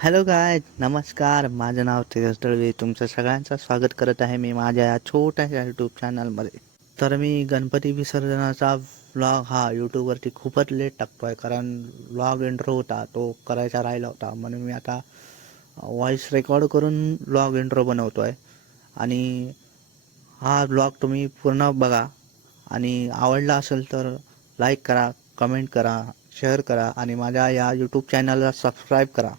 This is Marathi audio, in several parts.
हॅलो काय नमस्कार. माझं नाव तेजस दळवे. तुमचं सगळ्यांचं स्वागत करत आहे मी माझ्या या छोट्याशा यूट्यूब चॅनलमध्ये तर मी गणपती विसर्जनाचा व्लॉग हा यूट्यूबवरती खूपच लेट टाकतो आहे कारण व्लॉग इंट्रो होता तो करायचा राहिला होता. म्हणून मी आता व्हॉईस रेकॉर्ड करून व्लॉग इंट्रो बनवतो आहे आणि हा व्लॉग तुम्ही पूर्ण बघा. आणि आवडला असेल तर लाईक करा कमेंट करा शेअर करा. आणि माझ्या या यूट्यूब चॅनलला सबस्क्राईब करा.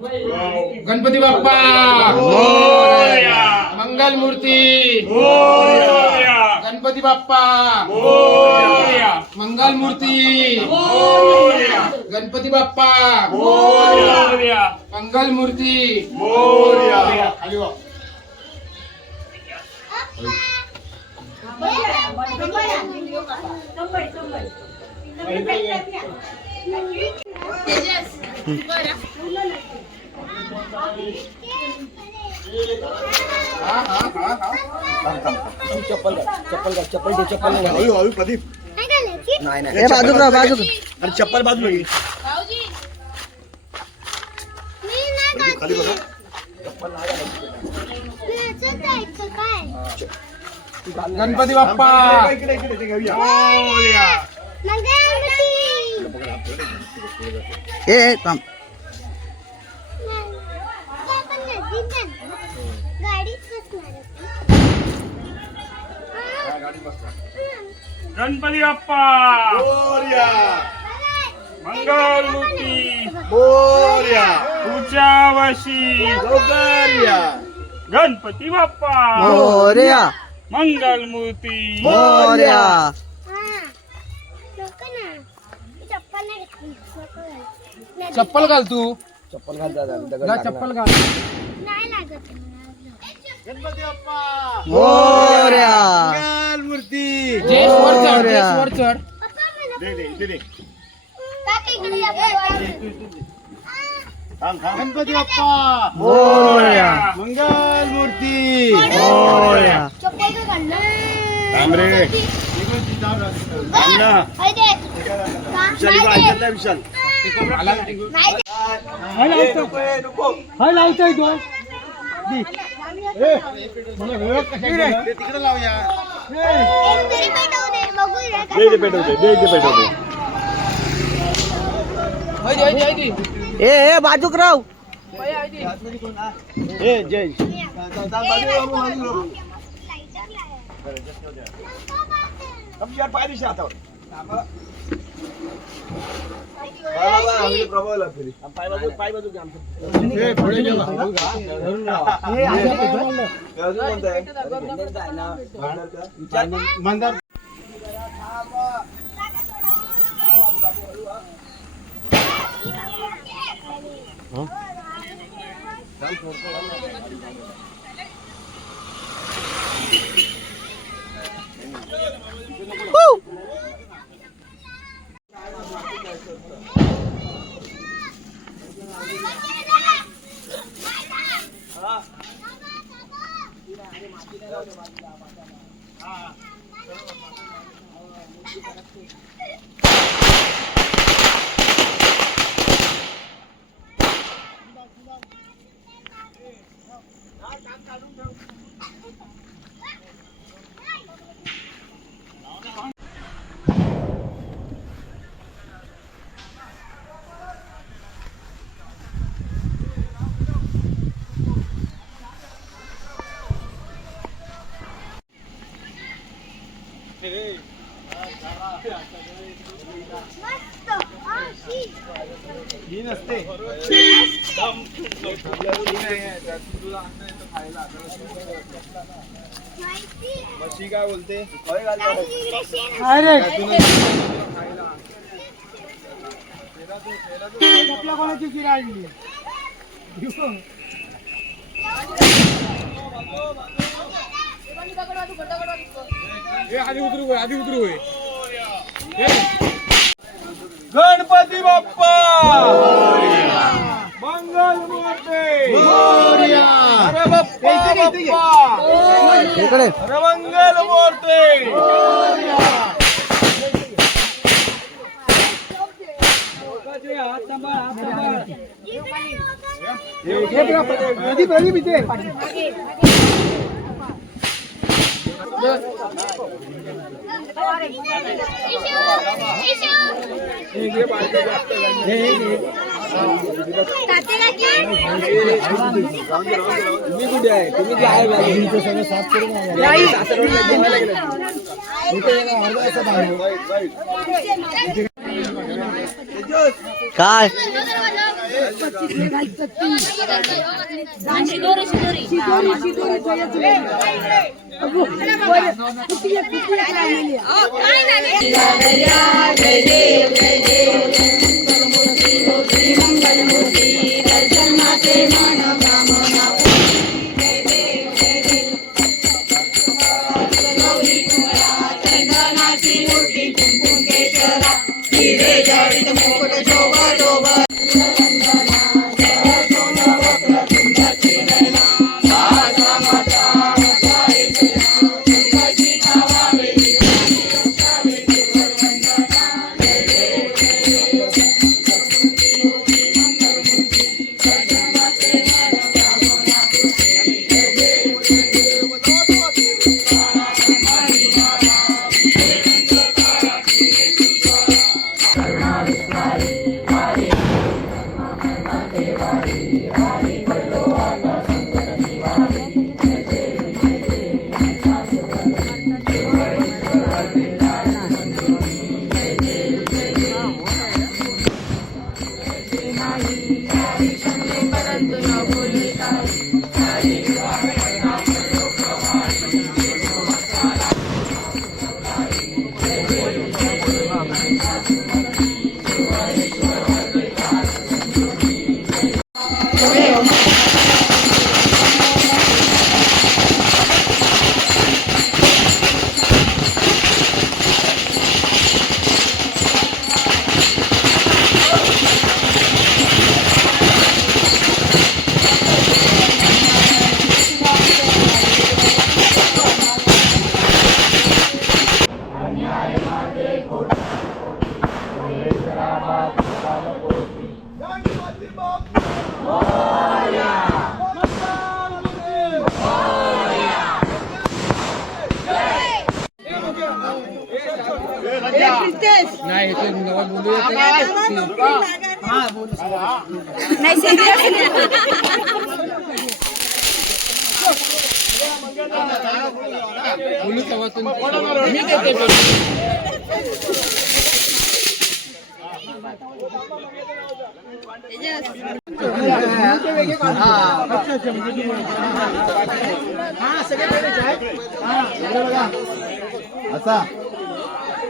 गणपती बाप्पा! मंगल मूर्ती! गणपती बाप्पा! मंगल मूर्ती! गणपती बाप्पा! मंगल मूर्ती! खाली चप्पल बाजूला खाली बघा गणपती बाप्पा इकडे इकडे घेऊया ए, थांब. गणपती बाप्पा मोरया मंगल मूर्ती मोरया पुढच्या वर्षी लवकर या गणपती बाप्पा मोरया मंगल मूर्ती मोरया चप्पल घाल तू. चप्पल घाल दादा जा चप्पल घाल. नाही लागत गणपती बाप्पा मोरया मंगल मूर्ती जेस वर चढ. जेस वर चढ पप्पा मला दे दे इथे दे काका इकडे या पप्पा. थांब थांब गणपती बाप्पा मोरया मंगल मूर्ती मोरया चप्पल का काढलं? थांब रे हाय दे. का? विशाल इकडे नाही ऐकत. नाही विशाल नाही दे. ते तिकडे लावूया एक तरी पेटवू दे, पेटवते दे पेटवते होय दे, होय दे, होय दे. ए ए बाजूक राव ए जय आमची यार पाय दिशा हातावर पाय बाजू पाय बाजू घ्या आमचं ए, पुढे घे बा. Caramba. आहे. मशी काय बोलते? काय घालतो गिरायली ए, आधी उतरू होय, आधी उतरू होय. गणपती बाप्पा मंगलमूर्ती अरे बाप्पा इकडे अरे मंगलमूर्ती तुम्ही कुठे आहे तुम्ही जे आहे बाजूला. सगळं साफ करून काय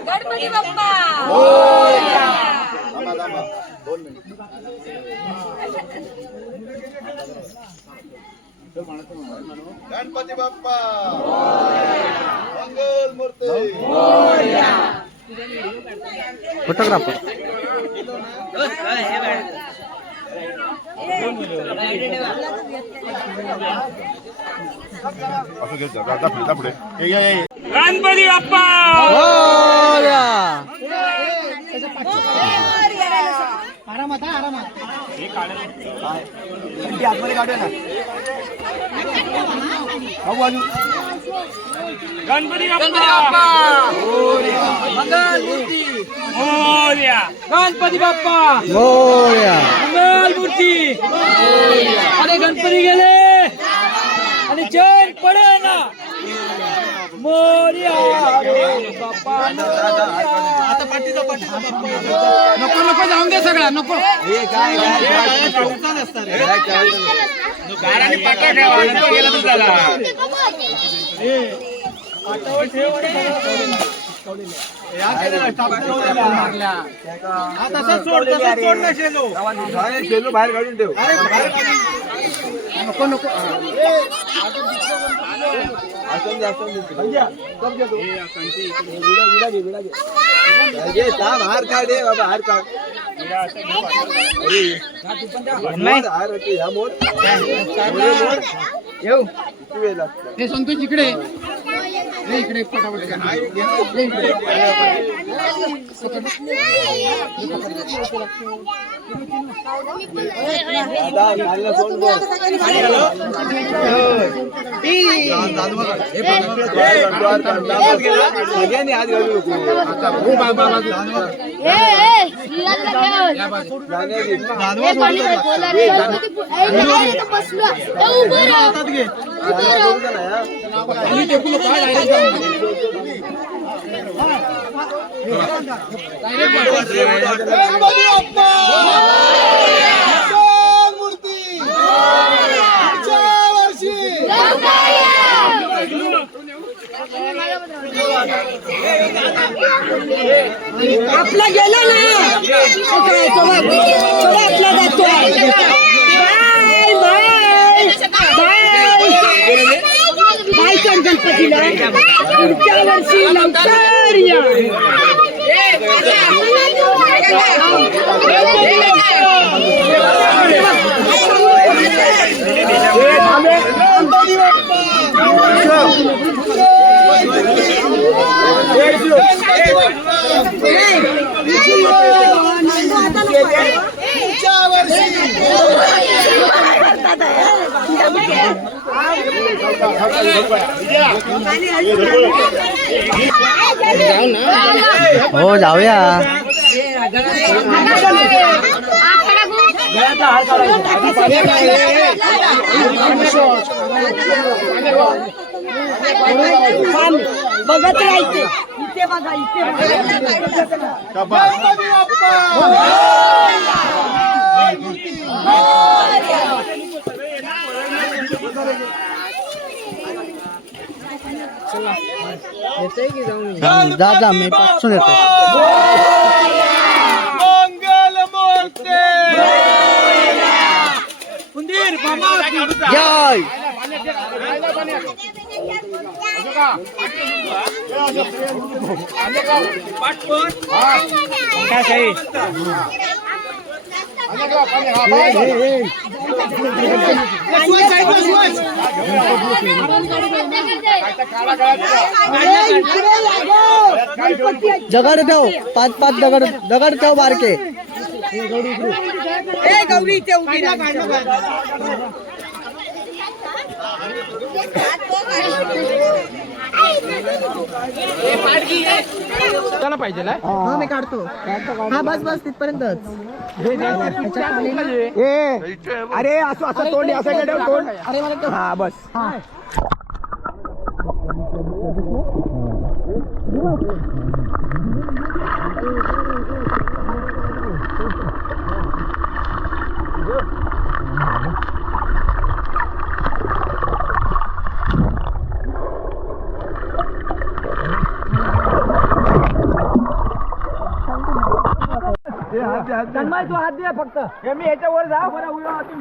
गणपती बाप्पा. गणपती बाप्पा मंगलमूर्ती फोटोग्राफर गणपती बाप्पा मोरया. घंटी आतमध्ये काढूया ना. बघू बाजू गणपती बाप्पा! मोरया. गणपती बाप्पा! मोरया. मंगल मूर्ती आणि गणपती गेले! आणि चैन पडे ना मोर्या. बाप्पा नको नको जाऊन दे सगळा नको. हे काय काय काय शेलू. बाहेर काढून ठेव. नको नको. तू. घे. घे, थांब, हार काढ रे बाबा हार काढ येऊ. हे संतोष इकडे इकडे फटाफट सगळ्यांनी हात घालू नको आपला गेला ना. तो आपला जातो कर गणपतीला पुढच्या वर्षी लवकर या हो जाऊया बघत राहायचे इथे बघा इथे बघा जा जा मी पासून येतो मंगल मूर्ती जय दगड ठेव पाच पाच दगड दगड ठेव बारके गौरी इथे उभी राहा. त्याला पाहिजे ना? मी काढतो. हा बस बस तिथपर्यंतच. अरे असं असं तोंड असं ठेव तोंड. हा बस. माय तू हात दे फक्त. मी ह्याच्यावर जा. बरं उडा हातून.